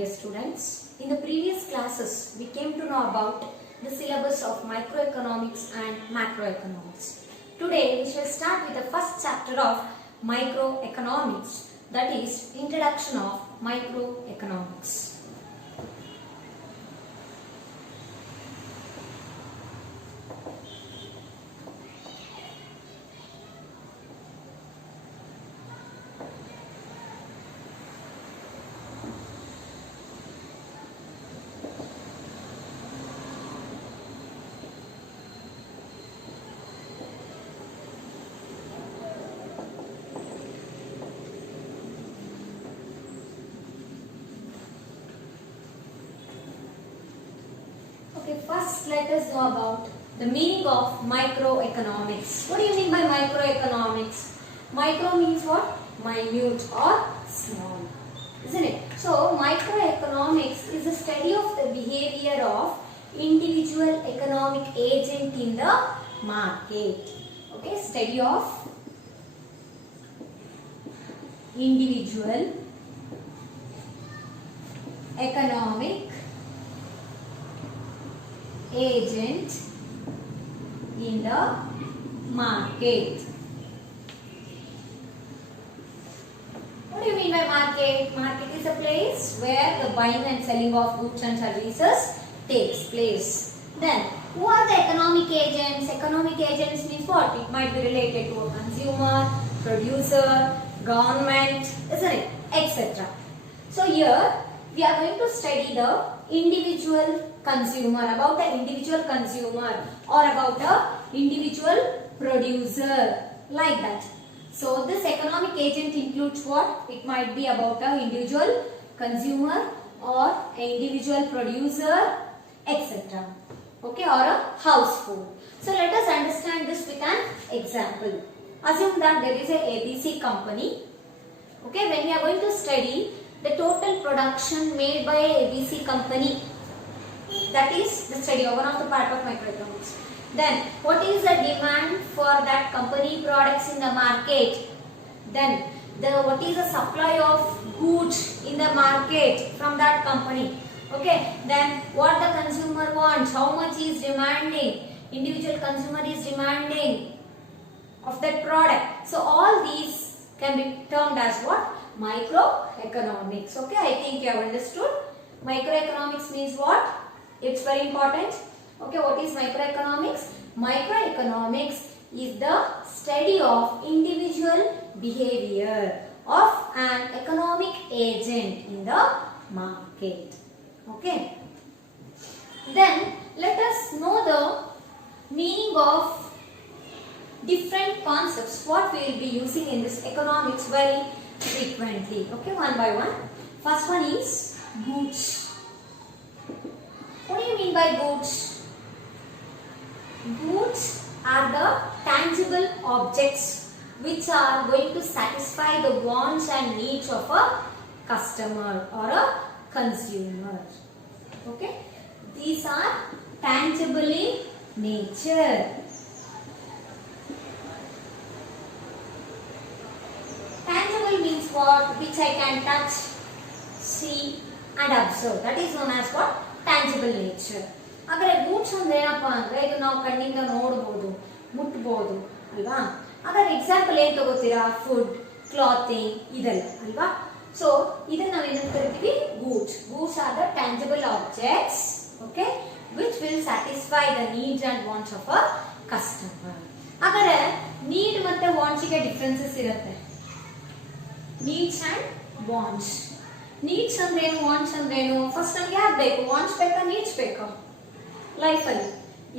dear students. In the previous classes, we came to know about the syllabus of microeconomics and macroeconomics. Today, we shall start with the first chapter of microeconomics, that is, introduction of microeconomics. First, let us know about the meaning of microeconomics. What do you mean by microeconomics? Micro means what? Minute or small, isn't it? So, microeconomics is the study of the behavior of individual economic agent in the market. Okay, study of individual economic agent in the market. What do you mean by market? Market is a place where the buying and selling of goods and services takes place. Then, who are the economic agents? Economic agents means what? It might be related to a consumer, producer, government, isn't it? Etc. So here, we are going to study the individual consumer, about the individual consumer or about the individual producer, like that. So this economic agent includes what? It might be about an individual consumer or an individual producer, etc. Okay, or a household. So let us understand this with an example. Assume that there is a ABC company. Okay, when we are going to study the total production made by a ABC company, that is the study of one of the part of microeconomics. Then what is the demand for that company products in the market? Then what is the supply of goods in the market from that company? Okay, then what the consumer wants, how much he is demanding, individual consumer is demanding of that product. So all these can be termed as what? Microeconomics. Okay, I think you have understood. Microeconomics means what? It's very important. Okay, what is microeconomics? Microeconomics is the study of individual behavior of an economic agent in the market. Okay. Then let us know the meaning of different concepts, what we will be using in this economics very frequently. Okay, one by one. First one is goods. What do you mean by goods? Goods are the tangible objects which are going to satisfy the wants and needs of a customer or a consumer. Okay? These are tangible in nature. Tangible means what? Which I can touch, see and observe. That is known as what? Tangible nature. ಹಾಗಾದ್ರೆ goods ಅಂದ್ರೆ ಏನಪ್ಪಾ ಅಂದ್ರೆ ಇದು ನಾವು ಕಣ್ಣಿಂದ ನೋಡಬಹುದು, ಮುಟ್ಟಬಹುದು ಅಲ್ವಾ? ಹಾಗಾದ್ರೆ ಎಕ್ಸಾಂಪಲ್ ಏನು ತಗೋತೀರಾ? ಫುಡ್, ಕ್ಲಾತಿಂಗ್ ಇದೆಲ್ಲ ಅಲ್ವಾ? ಸೊ ಇದನ್ನ ನಾವು ಏನಂತ ಕರಿತೀವಿ? Goods. Goods are the tangible objects, okay, which will satisfy the needs and wants of a customer. ಹಾಗಾದ್ರೆ ನೀಡ್ ಮತ್ತೆ ವಾಂಟ್ಸ್ ಗೆ ಡಿಫರೆನ್ಸಸ್ ಇರುತ್ತೆ. Needs and wants. ನೀಡ್ಸ್ ಅಂದ್ರೆ ಏನು, ವಾಂಟ್ಸ್ ಅಂದ್ರೆ ಏನು? ಫಸ್ಟ್ ನಮ್ಗೆ ಯಾವ್ದು ಬೇಕು? ವಾಂಟ್ಸ್ ಬೇಕಾ, ನೀಡ್ಸ್ ಬೇಕಾ ಲೈಫ್ ಅಲ್ಲಿ?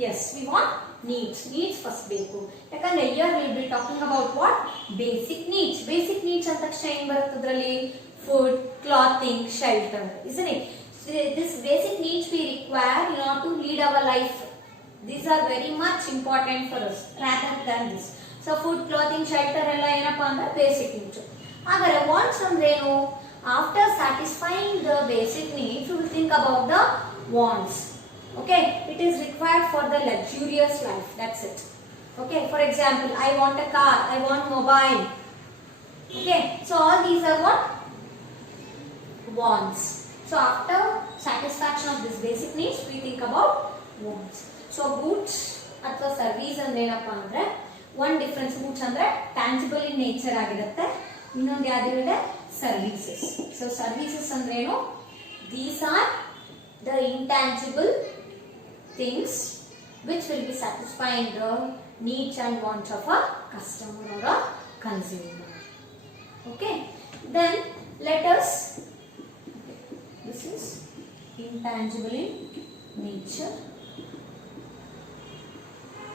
Yes, we want needs. Needs first ಬೇಕು. ಯಾಕಂದ್ರೆ year will be talking about what? Basic needs. Basic needs ಅಂತ ತಕ್ಷಣ ಏನ್ ಬರುತ್ತೆ ಅದರಲ್ಲಿ? Food, clothing, shelter, isn't it? This basic needs we require in order to lead our life. These are very much important for us rather than this. So food, clothing, shelter ಎಲ್ಲ ಏನಪ್ಪಾ ಅಂದ್ರೆ basic needs. ಹಾಗಾದ್ರೆ wants ಅಂದ್ರೆ ಏನು? After satisfying the basic needs, we will think about the wants. Okay, it is required for the luxurious life. That's it. Okay, for example, I want a car, I want mobile. Okay, so all these are what? Wants. So So after satisfaction of this basic needs, we think about wants. So goods ಅಥವಾ service ಅಂದ್ರೆ ಏನಪ್ಪ ಅಂದ್ರೆ one difference goods ಅಂದ್ರೆ tangible in nature ಆಗಿರುತ್ತೆ, ಇನ್ನೊಂದು ಯಾವ್ದಿದೆ services. So services ಅಂದ್ರೆ ಏನು? These are the intangible things which will be satisfying the needs and wants of a customer or a consumer. Okay, then let us, this is intangible in nature.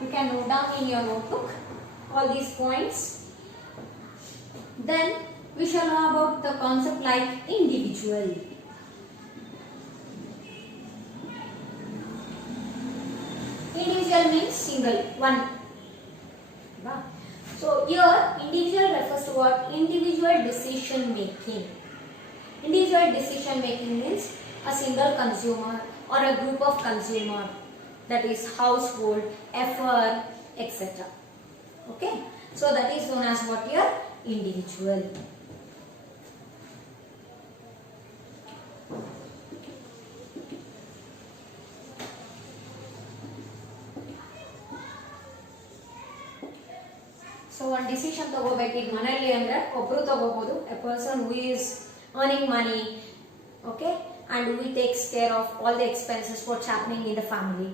You can note down in your notebook all these points. Then we shall know about the concept like individual. Individual means single, one. So here individual refers to what? Individual decision making. Individual decision making means a single consumer or a group of consumer, that is household, effort, etc. Okay, so that is known as what? Here individual. So one decision ತಗೋಬೇಕಿದ್ ಮನೆಯಲ್ಲಿ ಅಂದ್ರೆ ಒಬ್ರು ತಗೋಬಹುದು, a person who is earning money, okay, and who takes care of all the expenses what's happening in the family,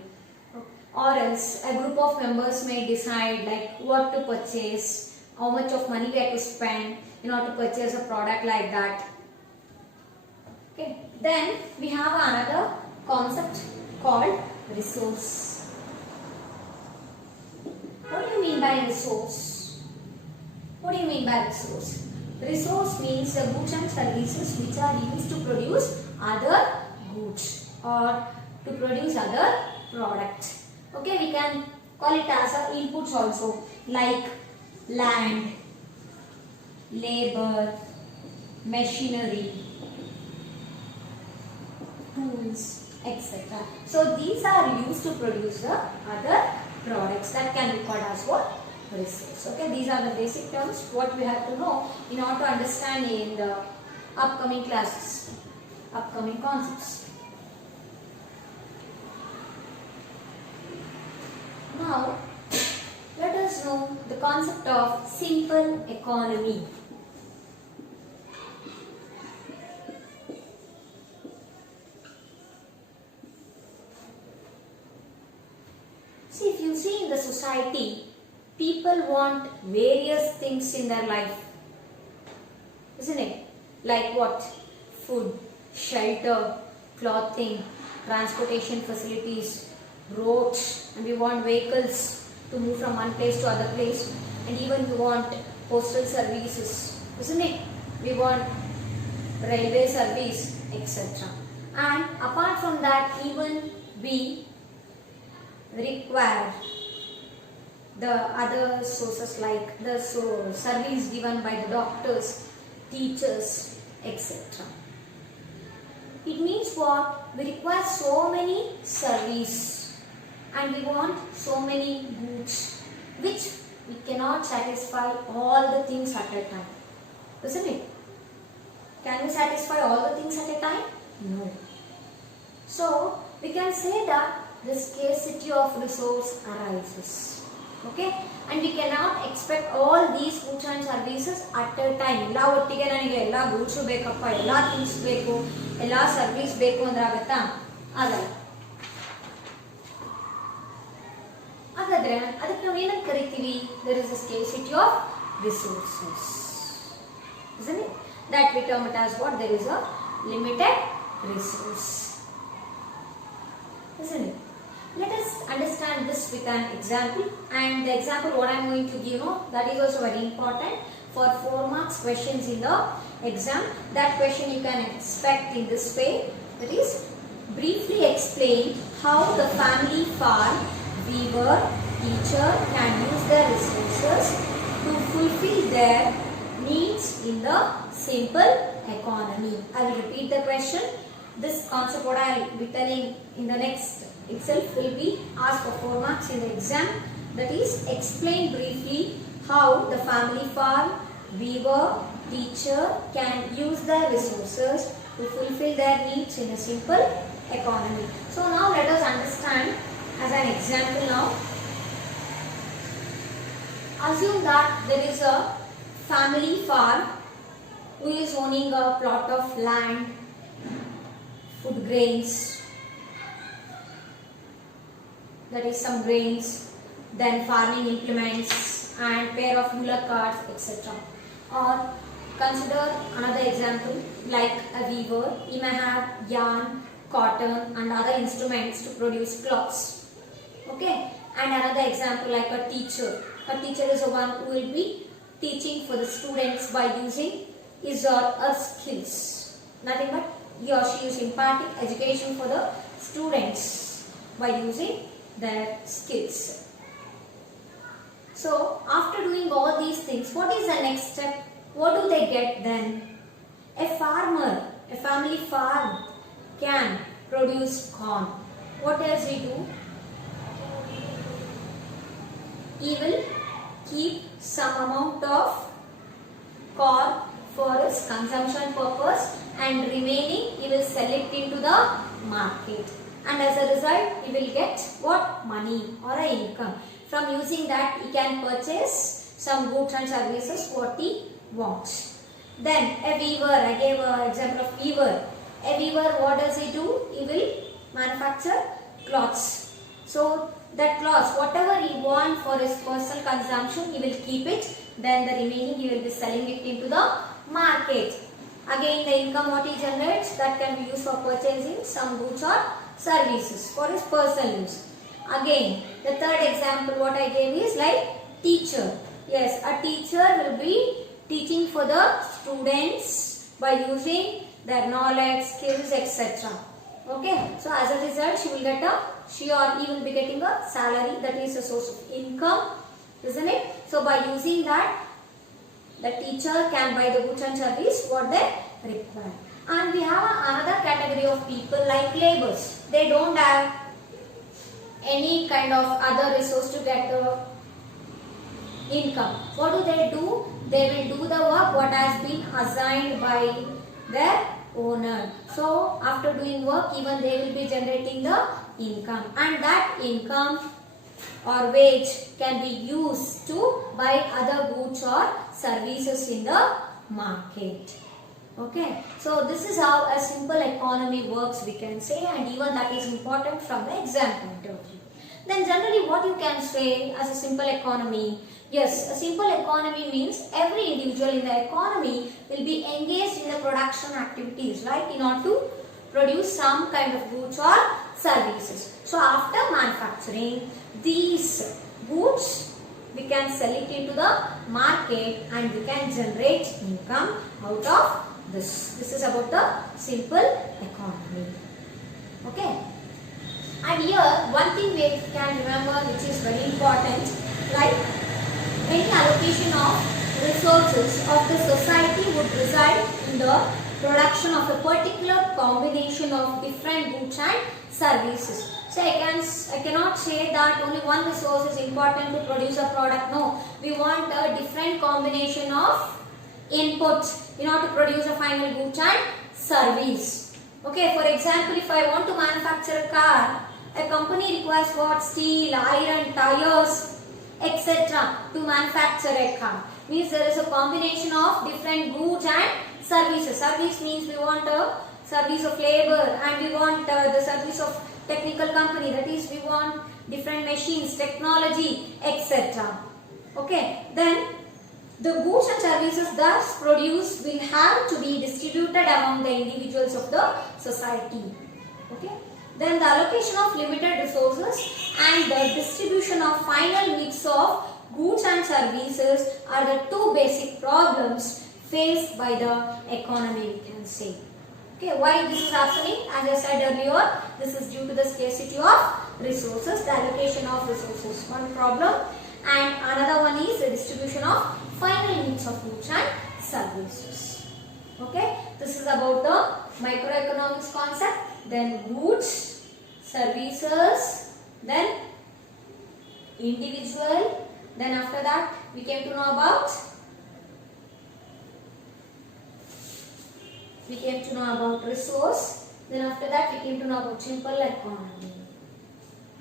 or else a group of members may decide like what to purchase, how much of money we have to spend in order to purchase a product like that. Okay, then we have another concept called resource. What do you mean by resource? What do you mean by resource? Resource means the goods and services which are used to produce other goods or to produce other products. Okay, we can call it as a inputs also, like land, labor, machinery, tools, etc. So these are used to produce the other products that can be called as what? Resource. Okay, these are the basic terms what we have to know in order to understand in the upcoming classes, upcoming concepts. Now let us know the concept of simple economy. See, if you see in the society, people want various things in their life, isn't it? Like what? Food, shelter, clothing, transportation facilities, roads, and we want vehicles to move from one place to other place, and even we want postal services, isn't it? We want railway service, etc. And apart from that, even we require the other sources like the service given by the doctors, teachers, etc. It means what? We require so many service and we want so many goods which we cannot satisfy all the things at a time, isn't it? Can we satisfy all the things at a time? No. So we can say that the scarcity of resource arises. Okay, and we cannot expect all these goods and services at a time. ಎಲ್ಲ ಒಟ್ಟಿಗೆ ನನಗೆ ಎಲ್ಲ goods ಬೇಕಪ್ಪ, ಎಲ್ಲ things ಬೇಕು, ಎಲ್ಲ service ಬೇಕು ಅಂದ್ರೆ ಆಗತ್ತಾ? ಆಗಲ್ಲ. ಹಾಗಾದ್ರೆ ಅದಕ್ಕೆ ನಾವು ಏನಂತ ಕರಿತೀವಿ? There is a scarcity of resources, isn't it? That we term it as what? There is a limited resource, isn't it? Let us understand this with an example, and the example what I am going to give, that is also very important for 4 marks questions in the exam. That question you can expect in this way, that is, briefly explain how the family farm, weaver, teacher can use their resources to fulfill their needs in the simple economy. I will repeat the question. This concept what I will be telling in the next itself will be asked for 4 marks in the exam. That is, explain briefly how the family farm, weaver, teacher can use their resources to fulfill their needs in a simple economy. So now let us understand as an example now. Assume that there is a family farm who is owning a plot of land, food grains, that is some grains, then farming implements and pair of muller carts, etc. Or consider another example like a weaver. He may have yarn, cotton and other instruments to produce cloths. Okay. And another example like a teacher. A teacher is the one who will be teaching for the students by using his or her skills. Nothing but he or she is imparting education for the students by using their skills. So after doing all these things, what is the next step? What do they get then? A farmer, a family farm can produce corn. What does he do? He will keep some amount of corn for his consumption purpose and remaining he will sell it into the market. And as a result, he will get what? Money or an income. From using that, he can purchase some goods and services what he wants. Then a weaver, I gave an example of weaver. A weaver, what does he do? He will manufacture cloths. So that cloths, whatever he wants for his personal consumption, he will keep it. Then the remaining he will be selling it into the market. Again, the income what he generates, that can be used for purchasing some goods or services for his personal use. Again, the third example what I gave is like teacher. Yes, a teacher will be teaching for the students by using their knowledge, skills, etc. Okay, so as a result, she or he will be getting a salary, that is a source of income, isn't it? So by using that, the teacher can buy the goods and service what they require. And we have another category of people like laborers. They don't have any kind of other resource to get the income. What do? They will do the work what has been assigned by their owner. So after doing work, even they will be generating the income, and that income or wage can be used to buy other goods or services in the market. Okay, so this is how a simple economy works, we can say, and even that is important from the exam point of view. Then generally what you can say as a simple economy? Yes, a simple economy means every individual in the economy will be engaged in the production activities, right, in order to produce some kind of goods or services. So after manufacturing these goods, we can sell it into the market and we can generate income out of this. This is about the simple economy. Okay. And here one thing we can remember which is very important, like any allocation of resources of the society would reside in the production of a particular combination of different goods and services. So I cannot say that only one resource is important to produce a product. No, we want a different combination of inputs in order to produce a final goods and service. Okay, for example, if I want to manufacture a car, a company requires what? Steel, iron, tires, etc. to manufacture a car. Means there is a combination of different goods and services. Service means we want a service of labor and we want the service of technical company, that is we want different machines, technology, etc. Okay, then the goods and services thus produced will have to be distributed among the individuals of the society. Okay, then the allocation of limited resources and the distribution of final mix of goods and services are the two basic problems faced by the economy, we can say. Okay, why this is happening? As I said earlier, this is due to the scarcity of resources, the allocation of resources, one problem, and another one is the distribution of final needs of goods and services. Okay, this is about the microeconomics concept, then goods, services, then individual, then after that we came to know about we came to know about resource. Then after that we came to know about simple economy.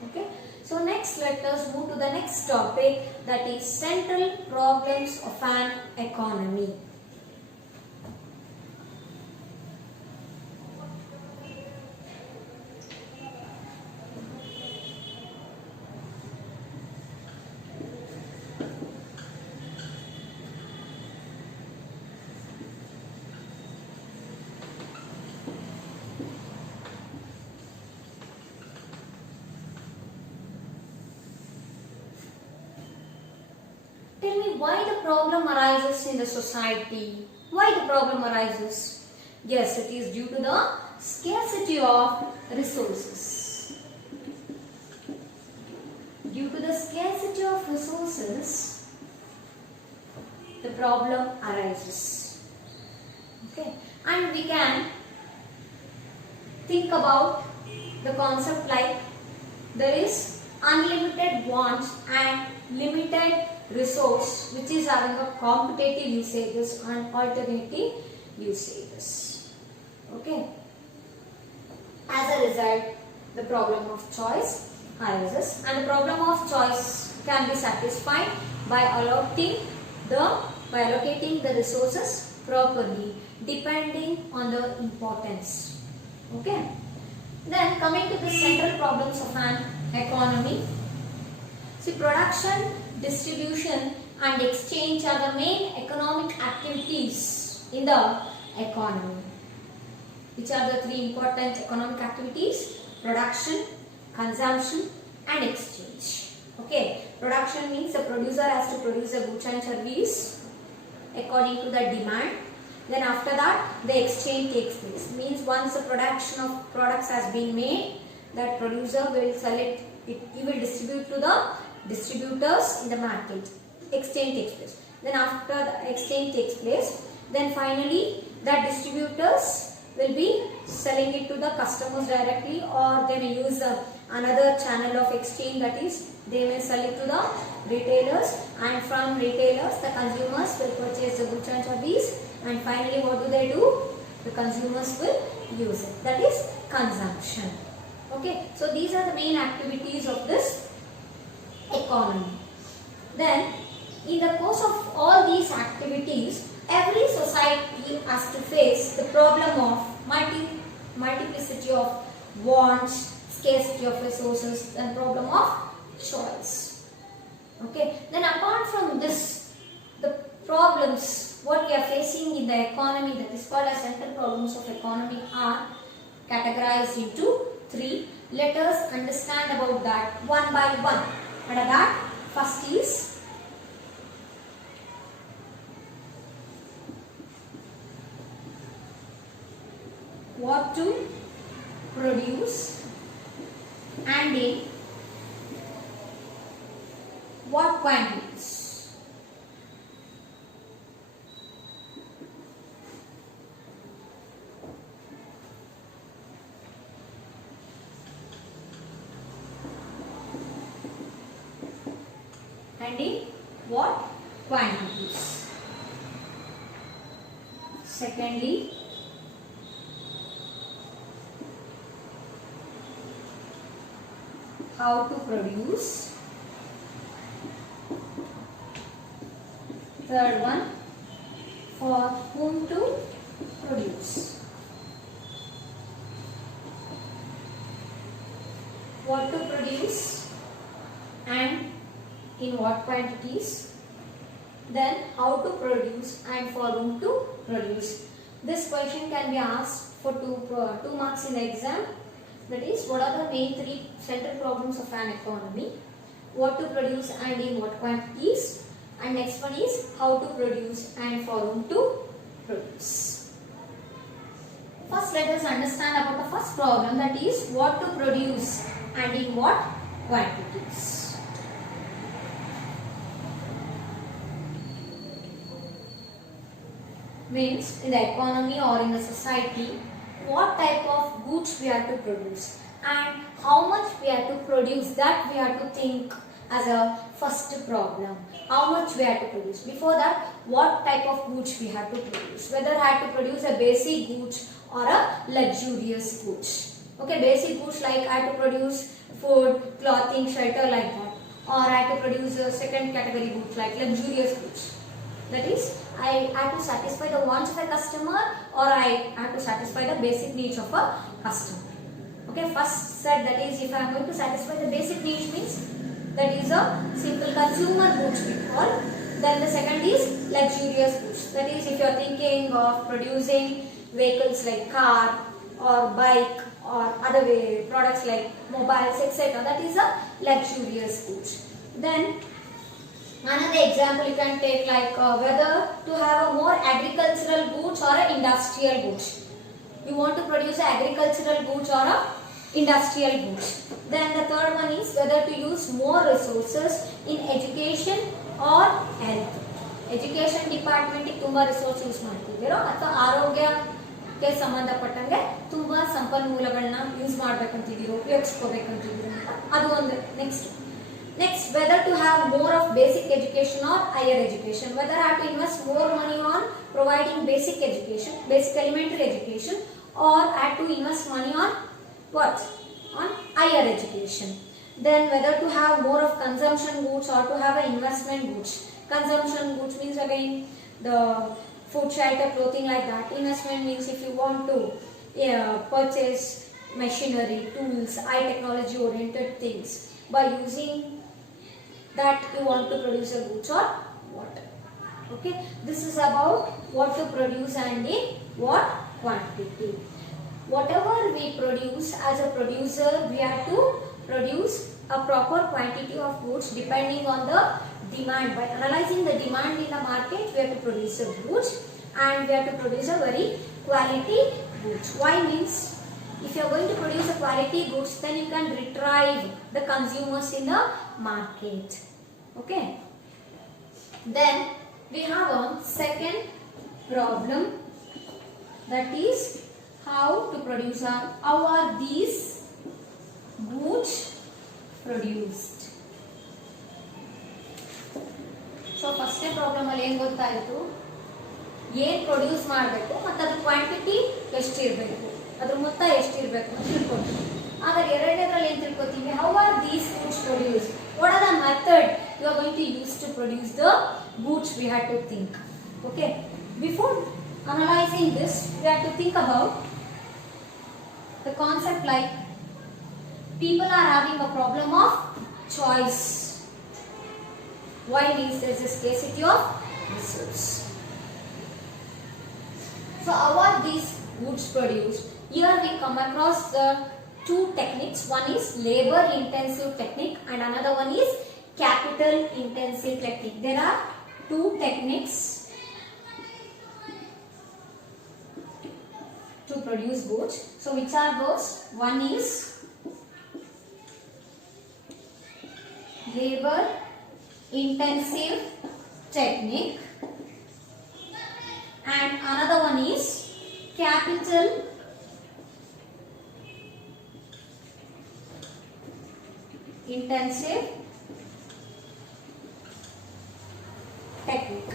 Okay. So next let us move to the next topic, that is central problems of an economy. Tell me why the problem arises in the society. Why the problem arises? Yes, it is due to the scarcity of resources. Due to the scarcity of resources, the problem arises. Okay, and we can think about the concept like there is unlimited wants and limited resource which is having a competitive usages and alternative usages. Okay. As a result, the problem of choice arises, and the problem of choice can be satisfied by allocating the resources properly depending on the importance. Okay. Then coming to the central problems of an economy. See, production, distribution and exchange are the main economic activities in the economy. Which are the three important economic activities? Production, consumption and exchange. Okay, production means the producer has to produce the goods and service according to the demand. Then after that the exchange takes place. Means once the production of products has been made, that producer will sell it, he will distribute to the distributors in the market. Exchange takes place. Then after the exchange takes place, then finally the distributors will be selling it to the customers directly, or they may use another channel of exchange, that is they may sell it to the retailers, and from retailers the consumers will purchase the goods and service, and finally what do? The consumers will use it. That is consumption. Okay, so these are the main activities of this economy. Then in the course of all these activities, every society has to face the problem of multiplicity of wants, scarcity of resources, and problem of choice. Okay, then apart from this, the problems what we are facing in the economy, that is called as central problems of economy, are categorized into three. Let us understand about that one by one. And that first is what to produce and in what quantities. And in what quantities. Secondly, how to produce. Third one, for whom to produce. What to produce and in what quantities. Then how to produce and for whom to produce. This question can be asked for 2 marks in the exam. That is, what are the main three central problems of an economy? What to produce and in what quantities. And next one is how to produce and for whom to produce. First let us understand about the first problem, that is what to produce and in what quantities. Means in the economy or in the society, what type of goods we have to produce and how much we have to produce, that we have to think as a first problem. How much we had to produce. Before that, what type of goods we had to produce. Whether I had to produce a basic goods or a luxurious goods. Okay, basic goods like I had to produce food, clothing, shelter like that. Or I had to produce a second category goods like luxurious goods. That is, I had to satisfy the wants of a customer or I had to satisfy the basic needs of a customer. Okay, first said that is if I am going to satisfy the basic needs means that is a simple consumer goods we call. Then the second is luxurious goods. That is if you are thinking of producing vehicles like car or bike or other way products like mobiles etc. That is a luxurious goods. Then another example you can take like whether to have a more agricultural goods or a industrial goods. You want to produce agricultural goods or a industrial goods. Then the third one is whether to use more resources in education or health. Education department ತುಂಬಾ resource use ಮಾಡ್ತಿದ್ದೀರೋ ಅಥವಾ ಆರೋಗ್ಯಕ್ಕೆ ಸಂಬಂಧಪಟ್ಟಂಗೆ ತುಂಬಾ ಸಂಪನ್ಮೂಲಗಳನ್ನ use ಮಾಡಬೇಕಂತಿದ್ದೀರೋ ಉಪಯೋಗಿಸ್ಕೋಬೇಕಂತಿದ್ದೀರೋ ಅದು ಒಂದು Next, whether to have more of basic education or higher education. Whether I have to invest more money on providing basic education, basic elementary education, or I have to invest money on what? On higher education. Then whether to have more of consumption goods or to have an investment goods. Consumption goods means again the food, shelter, clothing like that. Investment means if you want to purchase machinery, tools, high technology oriented things. By using that you want to produce a goods or what. Okay, this is about what to produce and in what quantity. Whatever we produce as a producer, we have to produce a proper quantity of goods depending on the demand. By analyzing the demand in the market, we have to produce a goods and we have to produce a very quality goods. Why means if you are going to produce a quality goods, then you can retrieve the consumers in the market. Okay. Then we have a second problem, that is how to produce how are these goods produced. So first problem ಅಲ್ಲಿ ಏನು ಗೊತ್ತಾಯಿತು, ಏನು produce ಮಾಡಬೇಕು ಮತ್ತು ಅದರ quantity ಎಷ್ಟಿರಬೇಕು, ಅದ್ರ ಮೊತ್ತ ಎಷ್ಟಿರಬೇಕು ಅಂತ ತಿಳ್ಕೊತೀವಿ. ಆದರೆ ಎರಡನೇದ್ರಲ್ಲಿ ಏನು ತಿಳ್ಕೊತೀವಿ, how are these goods produce, what are the method you are going to use to produce the goods. We have to think. Okay, before analyzing this, we have to think about the concept like people are having a problem of choice. Why means there is a scarcity of resource. So how are these goods produced? Here we come across the two techniques. One is labor intensive technique and another one is capital intensive technique. There are two techniques to produce goods. So which are those? One is labor intensive technique and another one is capital intensive technique.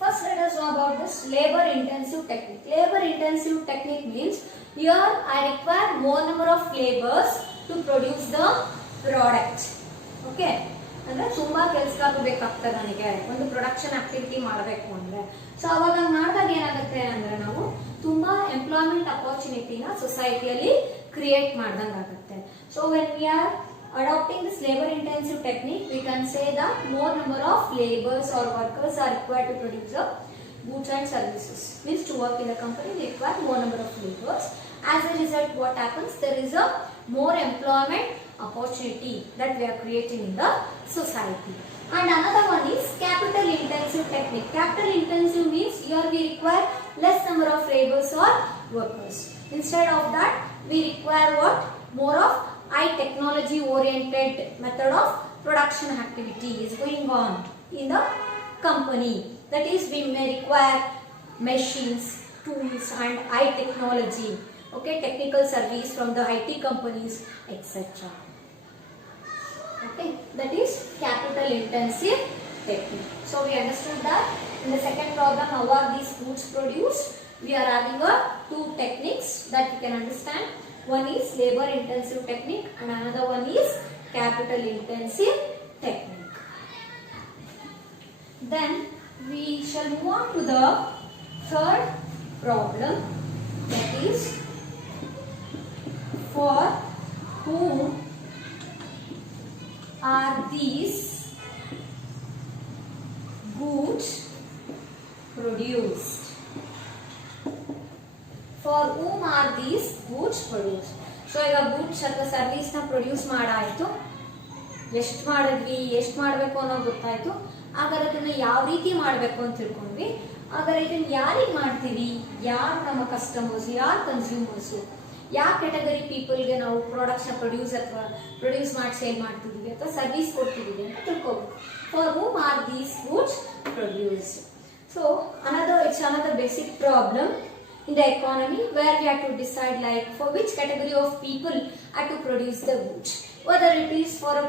First let us know about this labor intensive technique. Labor intensive technique means here I require more number of laborers to produce the product. Okay, ಅಂದ್ರೆ ತುಂಬಾ ಕೆಲಸಗಾರ ಬೇಕಾಗ್ತದೆ ನನಗೆ ಒಂದು production activity ಮಾಡಬೇಕು ಅಂದ್ರೆ. So ಅವಾಗ ಮಾಡಿದಾಗ ಏನಾಗುತ್ತೆ ಅಂದ್ರೆ ನಾವು ತುಂಬಾ ಎಂಪ್ಲಾಯ್ಮೆಂಟ್ ಅಪರ್ಚುನಿಟಿನ ಸೊಸೈಟಿಯಲ್ಲಿ ಕ್ರಿಯೇಟ್ ಮಾಡ್ದಂಗೆ ಆಗುತ್ತೆ. So when we are adopting this labor intensive technique, we can say that more number of laborers or workers are required to produce the goods and services. Means to work in the company we require more number of laborers. As a result, what happens, there is a more employment opportunity that we are creating in the society. And another one is capital intensive technique. Capital intensive means here we require less number of laborers or workers. Instead of that, we require what? More of high technology oriented method of production activity is going on in the company. That is, we may require machines, tools and high technology. Okay, technical service from the IT companies, etc. Okay, that is capital intensive technique. So we understood that in the second problem, how are these goods produced? We are having two techniques that you can understand. One is labor intensive technique and another one is capital intensive technique. Then we shall move on to the third problem, that is for whom are these goods produced? For whom are these goods produced? So ಈಗ goods ಅಥವಾ service ನ produce ಮಾಡಾಯಿತು, ಎಷ್ಟು ಮಾಡಿದ್ವಿ, ಎಷ್ಟು ಮಾಡಬೇಕು ಅನ್ನೋದು ಗೊತ್ತಾಯ್ತು. ಹಾಗಾದ್ರೆ ಅದನ್ನ ಯಾವ ರೀತಿ ಮಾಡಬೇಕು ಅಂತ ತಿಳ್ಕೊಂಡ್ವಿ. ಹಾಗಾದ್ರೆ ಇದನ್ನ ಯಾರಿಗೆ ಮಾಡ್ತೀವಿ, ಯಾರು ನಮ್ಮ ಕಸ್ಟಮರ್ಸ್, ಯಾರು ಕನ್ಸ್ಯೂಮರ್ಸ್, ಯಾವ ಕ್ಯಾಟಗರಿ ಪೀಪಲ್ಗೆ ನಾವು ಪ್ರಾಡಕ್ಟ್ಸ್ ನ ಪ್ರೊಡ್ಯೂಸ್ ಮಾಡಿ ಸೇಲ್ ಮಾಡ್ತಿದೀವಿ ಅಥವಾ ಸರ್ವಿಸ್ ಕೊಡ್ತಿದೀವಿ ಅಂತ ತಿಳ್ಕೊಬೇಕು. For whom R these goods produced? So it's another basic problem in the economy where we have to decide like for which category of people are to produce the goods, whether it is for a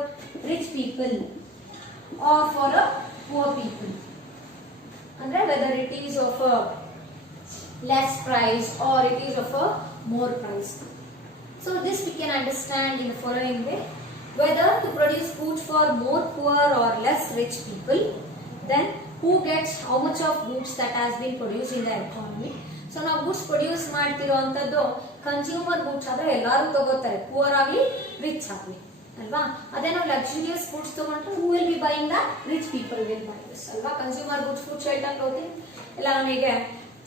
rich people or for a poor people, and whether it is of a less price or it is of a more price. So this we can understand in the following way: whether to produce goods for more poor or less rich people, then who gets how much of goods that has been produced in the economy. So ನಾವು goods produce ಮಾಡ್ತಿರೋಂಥದ್ದು consumer goods ಆದ್ರೆ ಎಲ್ಲರೂ ತಗೋತಾರೆ, poor ಆಗಲಿ rich ಆಗಲಿ ಅಲ್ವಾ. ಅದೇ ನಾವು luxurious goods ತಗೊಂಡ್ರೆ who will be buying that? Rich people will buy this ಅಲ್ವಾ. ಕನ್ಸ್ಯೂಮರ್ goods, ಫುಡ್, ಶೆಲ್ಟರ್, ಕ್ಲೋಥಿಂಗ್ ಎಲ್ಲ ನಮಗೆ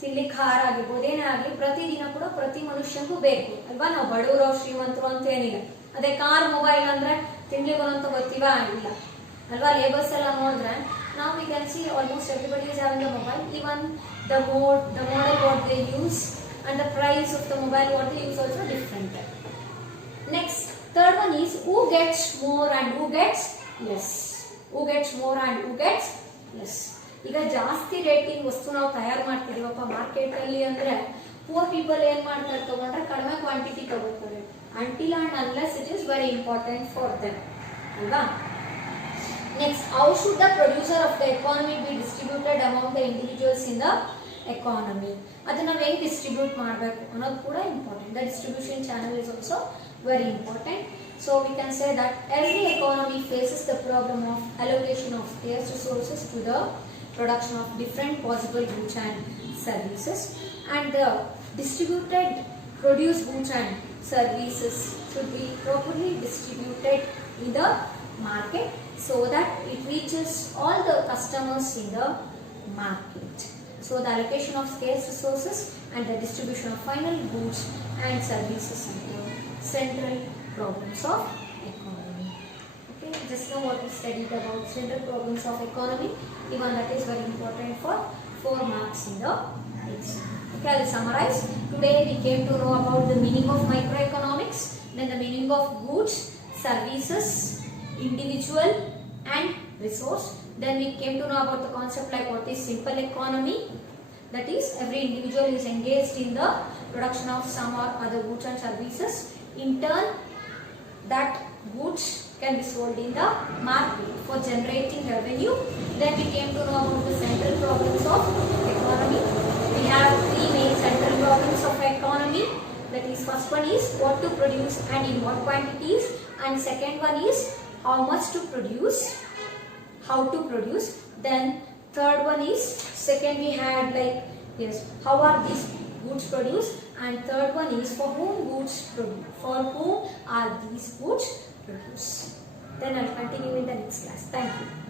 ತಿನ್ಲಿಕ್ಕೆ ಆಹಾರ ಆಗಿರ್ಬೋದು, ಏನೇ ಆಗಲಿ ಪ್ರತಿದಿನ ಕೂಡ ಪ್ರತಿ ಮನುಷ್ಯನಿಗೂ ಬೇಕು ಅಲ್ವಾ. ನಾವು ಬಡವರು ಶ್ರೀಮಂತರು ಅಂತ ಏನಿಲ್ಲ. ಅದೇ ಕಾರ್, ಮೊಬೈಲ್ ಅಂದ್ರೆ ತಿನ್ಲಿಕ್ಕೆ ಅಂತ ಗೊತ್ತೀವಾ ಇಲ್ಲ ಅಲ್ವಾ. ಲೇಬರ್ಸ್ ಎಲ್ಲ ನೋಡಿದ್ರೆ now we can see almost everybody is having a mobile, even the model what they use and the price of the mobile what they use also different. Next, third one is who gets more and who gets less. Who gets more and who gets less. ಈಗ ಜಾಸ್ತಿ rating ವಸ್ತು ನಾವು ತಯಾರು ಮಾಡ್ತಿದೀವಪ್ಪ market ಅಲ್ಲಿ ಅಂದ್ರೆ poor people ಏನ್ ಮಾಡ್ತಾರೆ, ತಗೊಂಡ್ರೆ ಕಡಿಮೆ ಕ್ವಾಂಟಿಟಿ ತಗೋತಾರೆ. until and unless it is very important for them ಅಲ್ವಾ. Next, how should the producer of the economy be distributed among the individuals in the economy? ಅದನ್ನ ನಾವು ಹೇಗೆ ಡಿಸ್ಟ್ರಿಬ್ಯೂಟ್ ಮಾಡಬೇಕು ಅನ್ನೋದು ಕೂಡ important. The distribution channel is also very important. So we can say that every economy faces the problem of allocation of scarce resources to the production of different possible goods and services, and the distributed produced goods and services should be properly distributed in the market so that it reaches all the customers in the market. So the allocation of scarce resources and the distribution of final goods and services are the central problems of economy. Okay, just now what we studied about central problems of economy, even that is very important for 4 marks in the exam. Okay, I will summarize. Today we came to know about the meaning of microeconomics, then the meaning of goods, services, individual and resource. Then we came to know about the concept like what is simple economy, that is every individual is engaged in the production of some or other goods and services. In turn, that goods can be sold in the market for generating revenue. Then we came to know about the central problems of economy. We have 3 main central problems of economy. That is, first one is what to produce and in what quantities, and second one is how much to produce, how to produce. Then third one is, second we had like yes, how are these goods produced, and third one is for whom goods produced, for whom are these goods produced. Then I'll continue in the next class. Thank you.